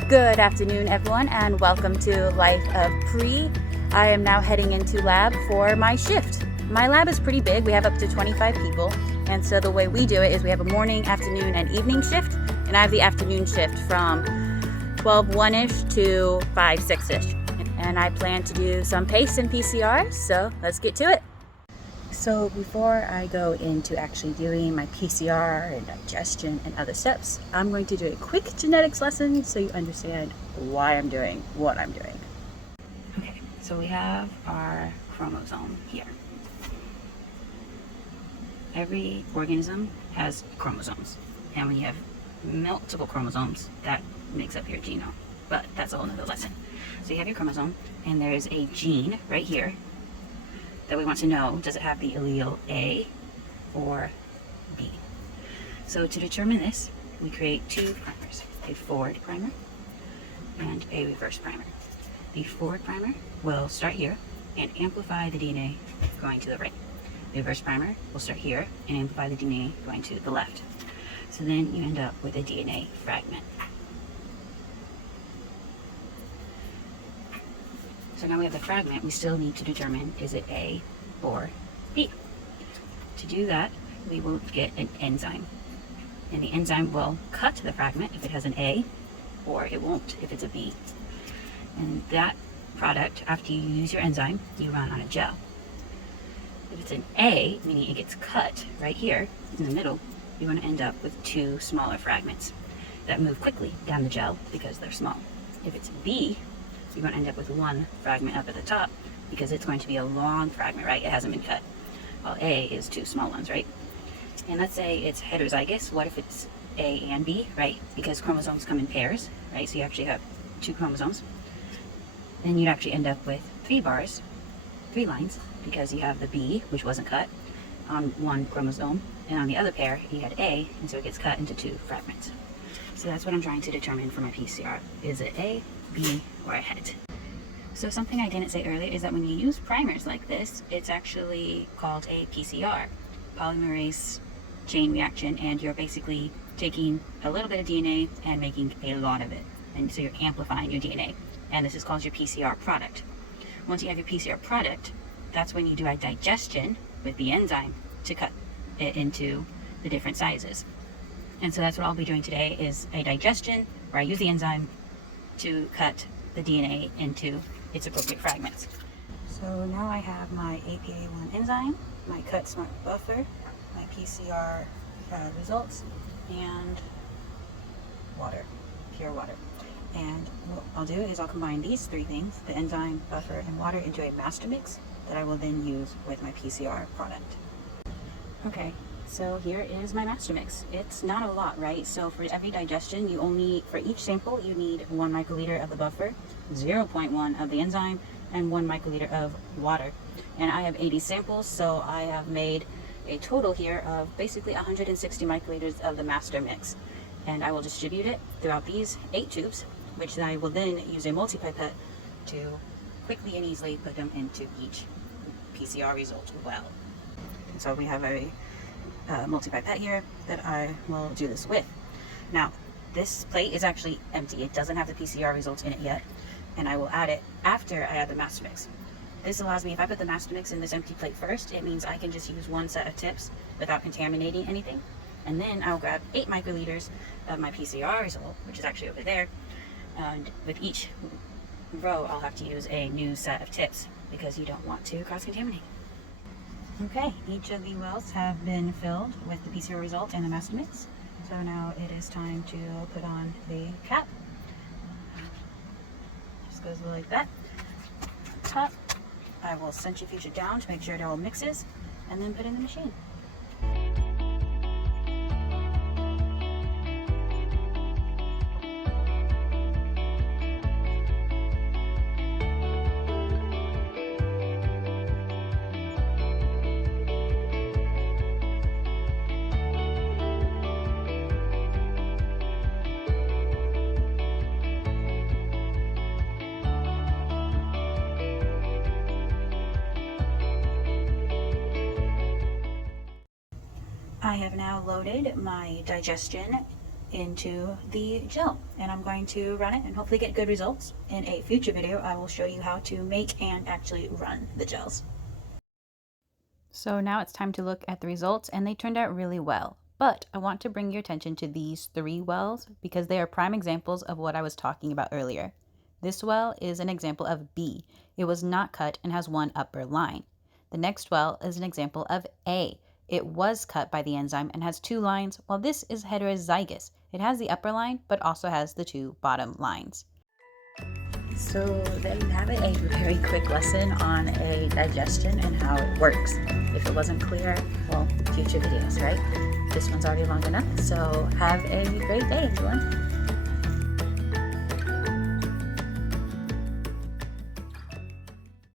Good afternoon, everyone, and welcome to Life of Pri. I am now heading into lab for my shift. My lab is pretty big. We have up to 25 people, and so the way we do it is we have a morning, afternoon, and evening shift, and I have the afternoon shift from 12:1-ish to 5:6-ish, and I plan to do some PACE and PCR, so let's get to it. So before I go into actually doing my PCR and digestion and other steps, I'm going to do a quick genetics lesson so you understand why I'm doing what I'm doing. Okay, so we have our chromosome here. Every organism has chromosomes, and when you have multiple chromosomes, that makes up your genome, but that's a whole nother lesson. So you have your chromosome, and there's a gene right here that we want to know, does it have the allele A or B? So to determine this, we create two primers, a forward primer and a reverse primer. The forward primer will start here and amplify the DNA going to the right. The reverse primer will start here and amplify the DNA going to the left. So then you end up with a DNA fragment. So now we have the fragment, we still need to determine, is it A or B? To do that, we will get an enzyme. And the enzyme will cut the fragment if it has an A, or it won't if it's a B. And that product, after you use your enzyme, you run on a gel. If it's an A, meaning it gets cut right here in the middle, you're going to end up with two smaller fragments that move quickly down the gel because they're small. If it's B, you're going to end up with one fragment up at the top because it's going to be a long fragment, right? It hasn't been cut. Well, A is two small ones, right? And let's say it's heterozygous. What if it's A and B, right? Because chromosomes come in pairs, right? So you actually have two chromosomes. Then you'd actually end up with 3 bars, 3 lines, because you have the B, which wasn't cut, on one chromosome, and on the other pair, you had A, and so it gets cut into 2 fragments. So that's what I'm trying to determine for my PCR. Is it A, B, or a het? So something I didn't say earlier is that when you use primers like this, it's actually called a PCR, polymerase chain reaction, and you're basically taking a little bit of DNA and making a lot of it. And so you're amplifying your DNA. And this is called your PCR product. Once you have your PCR product, that's when you do a digestion with the enzyme to cut it into the different sizes. And so that's what I'll be doing today, is a digestion where I use the enzyme to cut the DNA into its appropriate fragments. So now I have my APA1 enzyme, my cut smart buffer, my PCR results, and water, pure water. And what I'll do is I'll combine these 3 things, the enzyme, buffer, and water, into a master mix that I will then use with my PCR product. Okay, so here is my master mix. It's not a lot, right? So for every digestion, for each sample, you need 1 microliter of the buffer, 0.1 of the enzyme, and 1 microliter of water. And I have 80 samples, so I have made a total here of basically 160 microliters of the master mix. And I will distribute it throughout these 8 tubes, which I will then use a multi-pipette to quickly and easily put them into each PCR result well. And so we have a multi-pipette here that I will do this with. Now, this plate is actually empty. It doesn't have the PCR results in it yet, and I will add it after I add the master mix. This allows me, if I put the master mix in this empty plate first, it means I can just use 1 set of tips without contaminating anything. And then I'll grab 8 microliters of my PCR result, which is actually over there, and with each row I'll have to use a new set of tips because you don't want to cross-contaminate. Okay, each of the wells have been filled with the PCR result and the master mix. So now it is time to put on the cap. Just goes like that. Top, I will centrifuge it down to make sure it all mixes, and then put it in the machine. I have now loaded my digestion into the gel, and I'm going to run it and hopefully get good results. In a future video, I will show you how to make and actually run the gels. So now it's time to look at the results, and they turned out really well. But I want to bring your attention to these 3 wells because they are prime examples of what I was talking about earlier. This well is an example of B. It was not cut and has 1 upper line. The next well is an example of A. It was cut by the enzyme and has 2 lines, while this is heterozygous. It has the upper line, but also has the 2 bottom lines. So there you have it, a very quick lesson on a digestion and how it works. If it wasn't clear, well, future videos, right? This one's already long enough, so have a great day, everyone.